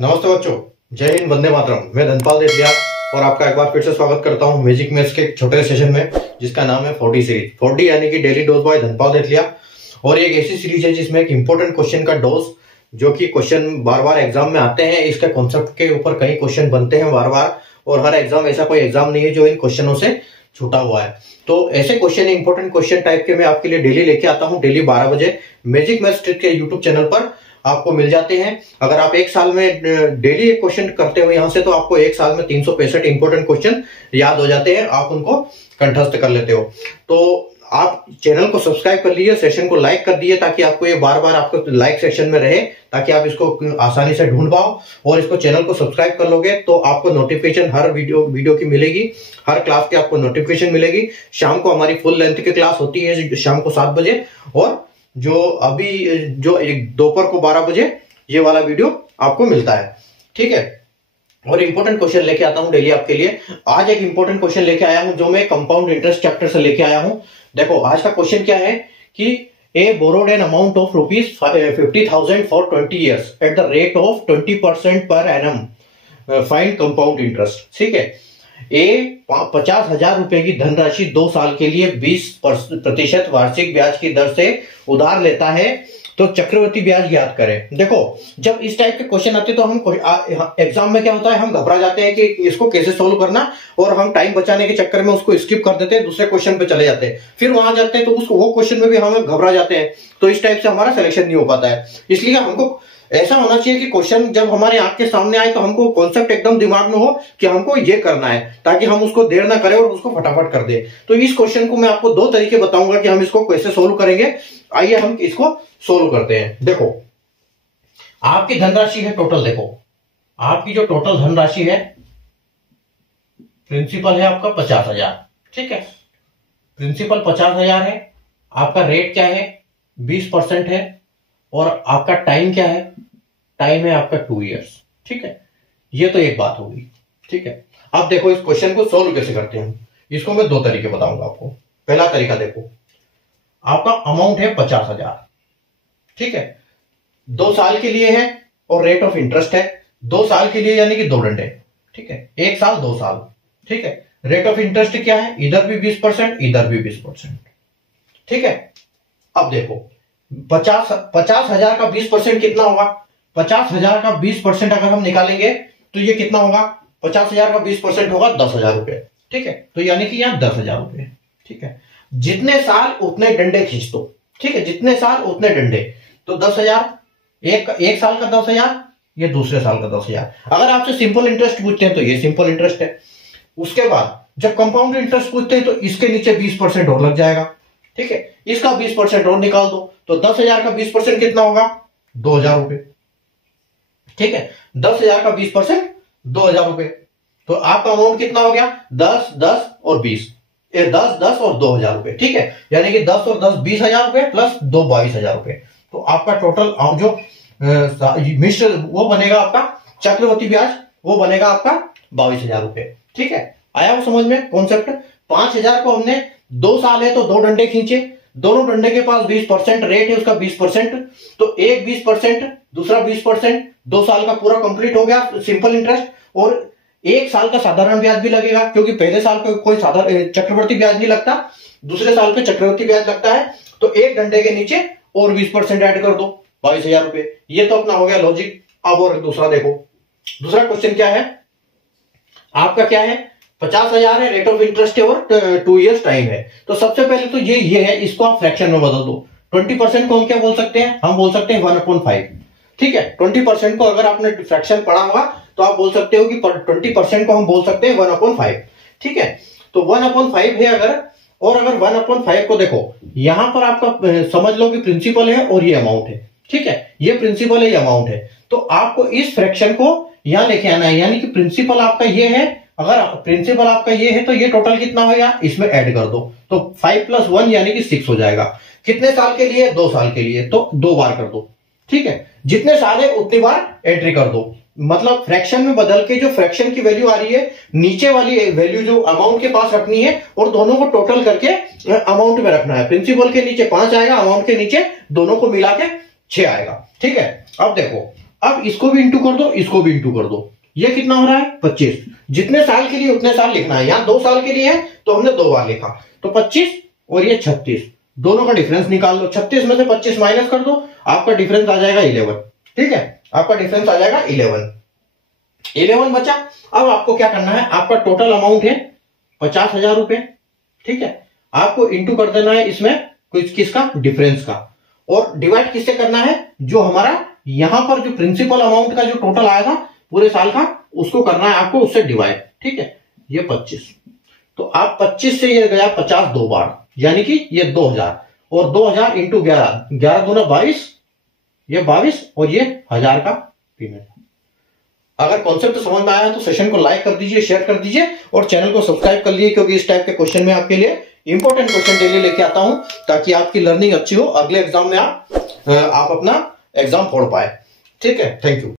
नमस्ते बच्चों, जय हिंद, वंदे मातरम। मैं धनपाल देवलिया और आपका एक बार फिर से स्वागत करता हूं मैजिक मैथ्स के एक छोटे सेशन में जिसका नाम है 40 सीरीज। 40 यानी कि daily dose by Dhanpal Devaliya. और एक ऐसी सीरीज है जिसमें एक इंपॉर्टेंट क्वेश्चन का डोज, जो कि क्वेश्चन बार बार एग्जाम में आते हैं, इसके कॉन्सेप्ट के ऊपर कई क्वेश्चन बनते हैं बार बार, और हर एग्जाम ऐसा कोई एग्जाम नहीं है जो इन क्वेश्चनों से छूटा हुआ है। तो ऐसे क्वेश्चन, इंपॉर्टेंट क्वेश्चन टाइप के मैं आपके लिए डेली लेके आता हूं। डेली 12 बजे मैजिक मैथ्स ट्रिक के यूट्यूब चैनल पर आपको मिल जाते हैं। अगर आप एक साल में डेली एक क्वेश्चन करते हो यहां से, तो आपको एक साल में 365 इंपॉर्टेंट क्वेश्चन याद हो जाते हैं, आप उनको कंठस्थ कर लेते हो। तो आप चैनल को सब्सक्राइब कर लीजिए, सेशन को लाइक कर दिए, ताकि आपको ये बार बार आपको लाइक सेक्शन में रहे, ताकि आप इसको आसानी से ढूंढ पाओ। और इसको चैनल को सब्सक्राइब कर लोगे तो आपको नोटिफिकेशन हर वीडियो की मिलेगी, हर क्लास की आपको नोटिफिकेशन मिलेगी। शाम को हमारी फुल लेंथ की क्लास होती है शाम को 7 बजे, और जो अभी दोपहर को 12 बजे ये वाला वीडियो आपको मिलता है, ठीक है। और इंपॉर्टेंट क्वेश्चन लेके आता हूं डेली आपके लिए। आज एक इंपॉर्टेंट क्वेश्चन लेके आया हूं जो मैं कंपाउंड इंटरेस्ट चैप्टर से लेके आया हूं। देखो आज का क्वेश्चन क्या है कि A borrowed an amount of ₹50,000 for 20 years at the rate of 20% per annum, find compound interest. ठीक है, ए 50,000 रुपए की धनराशि 2 साल के लिए 20% वार्षिक ब्याज की दर से उधार लेता है, तो चक्रवृद्धि ब्याज ज्ञात करें। देखो जब इस टाइप के क्वेश्चन आते हैं तो हम एग्जाम में क्या होता है, हम घबरा जाते हैं कि इसको कैसे सोल्व करना, और हम टाइम बचाने के चक्कर में उसको स्किप कर देते हैं, दूसरे क्वेश्चन पे चले जाते हैं। फिर वहां जाते हैं तो वो क्वेश्चन में भी हम घबरा जाते हैं, तो इस टाइप से हमारा सिलेक्शन नहीं हो पाता है। इसलिए हमको ऐसा होना चाहिए कि क्वेश्चन जब हमारे आंख के सामने आए तो हमको कॉन्सेप्ट एकदम दिमाग में हो कि हमको ये करना है, ताकि हम उसको देर ना करें और उसको फटाफट कर दे। तो इस क्वेश्चन को मैं आपको 2 तरीके बताऊंगा कि हम इसको कैसे सोल्व करेंगे। आइए हम इसको सोल्व करते हैं। देखो आपकी धनराशि है टोटल, देखो आपकी जो टोटल धनराशि है, प्रिंसिपल है आपका 50,000, ठीक है। प्रिंसिपल 50,000 है, आपका रेट क्या है 20% है, और आपका टाइम क्या है, टाइम है आपका 2 years, ठीक है। ये तो एक बात होगी, ठीक है। अब देखो इस क्वेश्चन को सोल्व कैसे करते हैं, इसको मैं 2 तरीके बताऊंगा आपको। पहला तरीका देखो, आपका अमाउंट है 50,000, ठीक है, 2 साल के लिए है, और रेट ऑफ इंटरेस्ट है 2 साल के लिए यानी कि 2 डंडे, ठीक है, 1 साल 2 साल, ठीक है। रेट ऑफ इंटरेस्ट क्या है, इधर भी 20%, इधर भी 20%, ठीक है। अब देखो 50,000 का 20% कितना होगा, 50,000 का 20% अगर हम निकालेंगे तो ये कितना होगा, 50,000 का 20% होगा 10,000 रुपए, ठीक है। तो यानी कि यहां 10,000 रुपए, ठीक है। जितने साल उतने डंडे खींच दो, ठीक है, जितने साल उतने डंडे, तो 10,000 एक साल का 10,000, ये दूसरे साल का 10,000। अगर आपसे सिंपल इंटरेस्ट पूछते हैं तो ये सिंपल इंटरेस्ट है। उसके बाद जब कंपाउंड इंटरेस्ट पूछते हैं तो इसके नीचे 20% और लग जाएगा, ठीक है। इसका 20% और निकाल दो, तो 10,000 का 20% कितना होगा, 2,000 रुपए, ठीक है। 10,000 का 20% 2,000 रुपए, तो आपका अमाउंट कितना हो गया, 10, 10 और 20, 10, 10 और 2,000 रुपए, ठीक है। यानी कि 10 और 10 20,000 रुपए प्लस 2 22,000 रुपए। तो आपका टोटल जो मिश्र वो बनेगा आपका चक्रवृद्धि ब्याज, वो बनेगा आपका 22,000 रुपए, ठीक है। आया वो समझ में कॉन्सेप्ट। 5,000 को हमने 2 साल है तो 2 डंडे खींचे, दोनों डंडे के पास 20% रेट है उसका 20%, तो एक 20%, दूसरा 20%, 2 साल का पूरा कंप्लीट हो गया सिंपल इंटरेस्ट। और 1 साल का साधारण ब्याज भी लगेगा, क्योंकि पहले साल पे कोई साधारण चक्रवृद्धि ब्याज नहीं लगता, दूसरे साल पे चक्रवृद्धि ब्याज लगता है। तो एक डंडे के नीचे और 20% ऐड कर दो, 22,000 रुपए। ये तो अपना हो गया लॉजिक। अब और दूसरा देखो, दूसरा क्वेश्चन क्या है आपका, क्या है 50,000 है, रेट ऑफ इंटरेस्ट है, और 2 years टाइम है। तो सबसे पहले तो ये है, इसको आप फ्रैक्शन में बदल दो। 20% को हम क्या बोल सकते हैं, हम बोल सकते हैं 1/5, ठीक है। 20% को अगर आपने फ्रैक्शन पढ़ा होगा तो आप बोल सकते हो कि 20% को हम बोल सकते हैं 1/5, ठीक है। तो 1/5 है अगर, और अगर 1/5 को देखो यहां पर आपका समझ लो कि प्रिंसिपल है और ये अमाउंट है, ठीक है। ये प्रिंसिपल है, ये अमाउंट है, तो आपको इस फ्रैक्शन को यहां लेके आना है। यानी कि प्रिंसिपल आपका ये है, अगर प्रिंसिपल आपका ये है तो ये टोटल कितना होगा, इसमें ऐड कर दो, तो 5 + 1 यानी कि 6 हो जाएगा। कितने साल के लिए, 2 साल के लिए, तो 2 बार कर दो, ठीक है। जितने साल है उतनी बार एंट्री कर दो। मतलब फ्रैक्शन में बदल के जो फ्रैक्शन की वैल्यू आ रही है, नीचे वाली वैल्यू जो अमाउंट के पास रखनी है, और दोनों को टोटल करके अमाउंट में रखना है। प्रिंसिपल के नीचे 5 आएगा, अमाउंट के नीचे दोनों को मिला के 6 आएगा, ठीक है। अब देखो अब इसको भी इंटू कर दो, इसको भी इंटू कर दो। ये कितना हो रहा है 25। जितने साल के लिए उतने साल लिखना है। यहां 2 साल के लिए है तो हमने 2 बार लिखा, तो 25 और ये 36, दोनों का डिफरेंस निकाल लो। 36 में से 25 माइनस कर दो, आपका डिफरेंस आ जाएगा 11। ठीक है, आपका डिफरेंस आ जाएगा 11 बचा। अब आपको क्या करना है, आपका टोटल अमाउंट है 50,000 रुपए। ठीक है, आपको इंटू कर देना है इसमें कुछ किसका, डिफरेंस का, और डिवाइड किससे करना है, जो हमारा यहां पर जो प्रिंसिपल अमाउंट का जो टोटल आया था पूरे साल का, उसको करना है आपको उससे डिवाइड। ठीक है, ये 25, तो आप 25 से ये गया 50 2 बार, यानी कि ये 2000, और 2000 इंटू 11, 11 दूना 22, ये 22, और ये 1000 का पेमेंट। अगर कॉन्सेप्ट समझ में आया तो सेशन को लाइक कर दीजिए, शेयर कर दीजिए, और चैनल को सब्सक्राइब कर लीजिए, क्योंकि इस टाइप के क्वेश्चन में आपके लिए इंपॉर्टेंट क्वेश्चन डेली लेके आता हूं, ताकि आपकी लर्निंग अच्छी हो, अगले एग्जाम में आप अपना एग्जाम फोड़ पाए। ठीक है, थैंक यू।